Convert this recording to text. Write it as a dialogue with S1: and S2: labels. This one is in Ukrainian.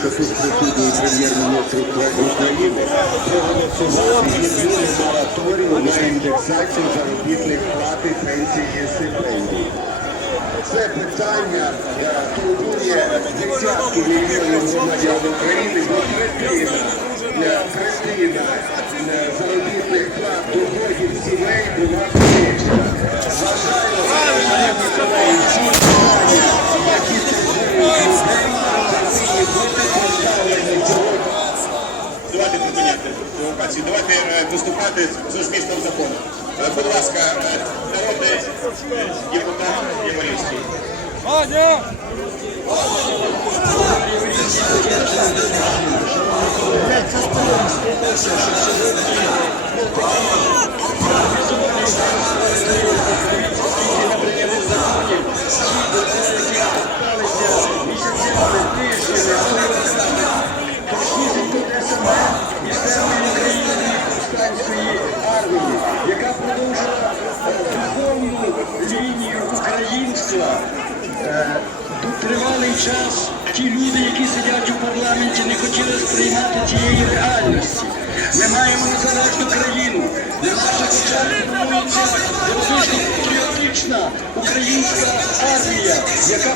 S1: що тут присутній прем'єр-міністр України проголосував відміну мораторію на індексацію заробітних плат і пенсій і стипендій. Це питання е, турбує десятки мільйонів громадян України, бо третина, заробітних плат доходів
S2: припиняти провокації. Давайте е, виступати за змістом закону. Е, Будь ласка, е, народний депутат Яворівський.
S3: Аня!
S1: повстанської армії, яка продовжила духовну лінію українства. Е, тривалий час ті люди, які сидять у парламенті, не хотіли сприймати цієї реальності. Ми маємо незалежну країну, де наша формується виключно патріотична українська армія, яка